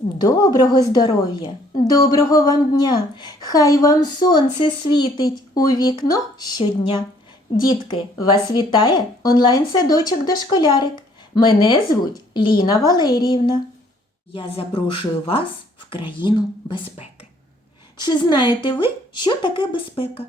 доброго здоров'я, доброго вам дня! Хай вам сонце світить у вікно щодня. Дітки, вас вітає онлайн-садочок дошколярик. Мене звуть Ліна Валеріївна. Я запрошую вас в країну безпеки. Чи знаєте ви, що таке безпека?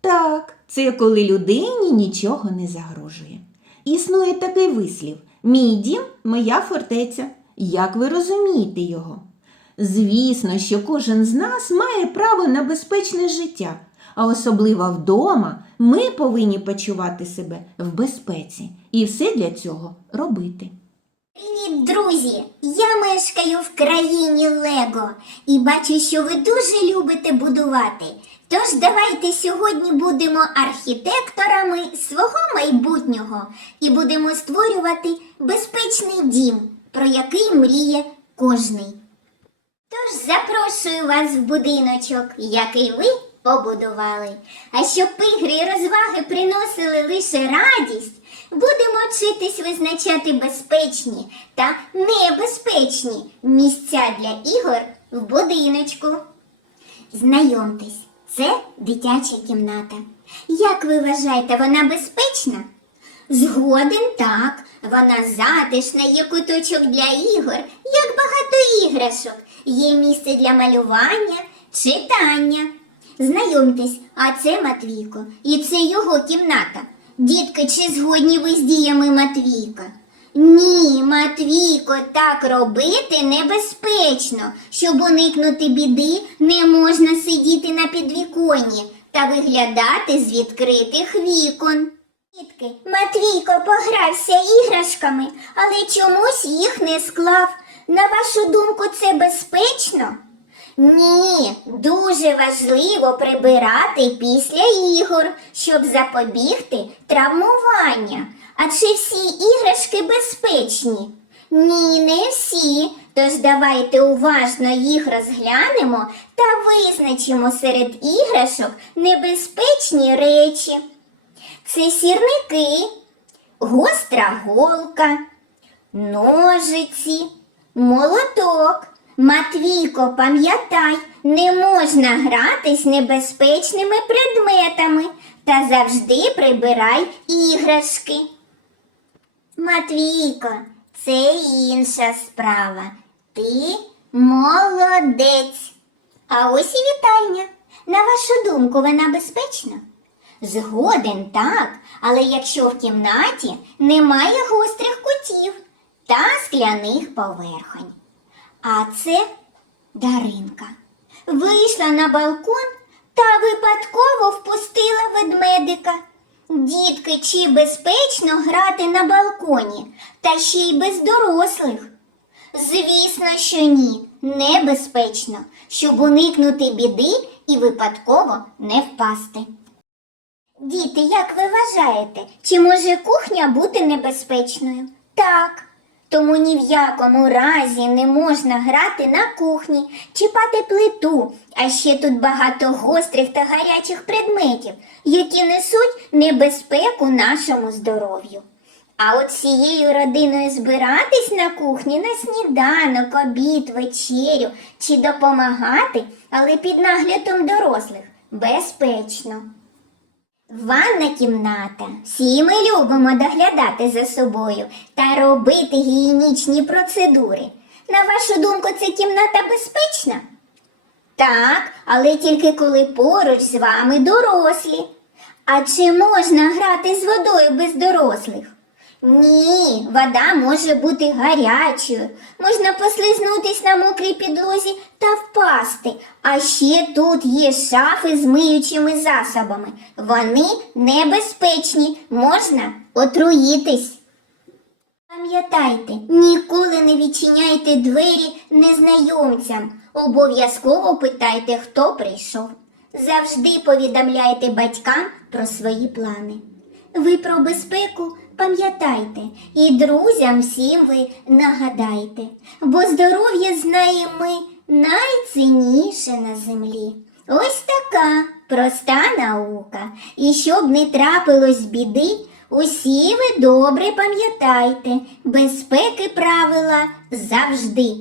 Так, це коли людині нічого не загрожує. Існує такий вислів: мій дім, моя фортеця. Як ви розумієте його? Звісно, що кожен з нас має право на безпечне життя, а особливо вдома ми повинні почувати себе в безпеці і все для цього робити. Привіт, друзі! Я мешкаю в країні Лего і бачу, що ви дуже любите будувати. Тож давайте сьогодні будемо архітекторами свого майбутнього і будемо створювати безпечний дім, про який мріє кожний. Тож запрошую вас в будиночок, який ви побудували. А щоб ігри і розваги приносили лише радість, будемо вчитись визначати безпечні та небезпечні місця для ігор в будиночку. Знайомтесь, це дитяча кімната. Як ви вважаєте, вона безпечна? Згоден так, вона затишна, є куточок для ігор, як багато іграшок, є місце для малювання, читання. Знайомтесь, а це Матвійко, і це його кімната. Дітки, чи згодні ви з діями Матвійка? Ні, Матвійко, так робити небезпечно. Щоб уникнути біди, не можна сидіти на підвіконні та виглядати з відкритих вікон. Дітки, Матвійко погрався іграшками, але чомусь їх не склав. На вашу думку, це безпечно? Ні, дуже важливо прибирати після ігор, щоб запобігти травмування. А чи всі іграшки безпечні? Ні, не всі. Тож давайте уважно їх розглянемо та визначимо серед іграшок небезпечні речі. Це сірники, гостра голка, ножиці, молоток. Матвійко, пам'ятай, не можна гратись небезпечними предметами та завжди прибирай іграшки. Матвійко, це інша справа. Ти молодець. А ось і вітальня. На вашу думку, вона безпечна? Згоден так, але якщо в кімнаті немає гострих кутів та скляних поверхонь. А це Даринка. Вийшла на балкон та випадково впустила ведмедика. Дітки, чи безпечно грати на балконі, та ще й без дорослих? Звісно, що ні, небезпечно, щоб уникнути біди і випадково не впасти. Діти, як ви вважаєте, чи може кухня бути небезпечною? Так. Тому ні в якому разі не можна грати на кухні, чіпати плиту, а ще тут багато гострих та гарячих предметів, які несуть небезпеку нашому здоров'ю. А от всією родиною збиратись на кухні на сніданок, обід, вечерю чи допомагати, але під наглядом дорослих безпечно. Ванна кімната. Всі ми любимо доглядати за собою та робити гігієнічні процедури. На вашу думку, ця кімната безпечна? Так, але тільки коли поруч з вами дорослі. А чи можна грати з водою без дорослих? Ні, вода може бути гарячою. Можна послизнутись на мокрій підлозі та впасти. А ще тут є шафи з миючими засобами. Вони небезпечні, можна отруїтись. Пам'ятайте, ніколи не відчиняйте двері незнайомцям. Обов'язково питайте, хто прийшов. Завжди повідомляйте батькам про свої плани. Ви про безпеку пам'ятайте і друзям всім ви нагадайте, бо здоров'я знаємо ми найцінніше на землі. Ось така проста наука. І щоб не трапилось біди, усі ви добре пам'ятайте, безпеки правила завжди.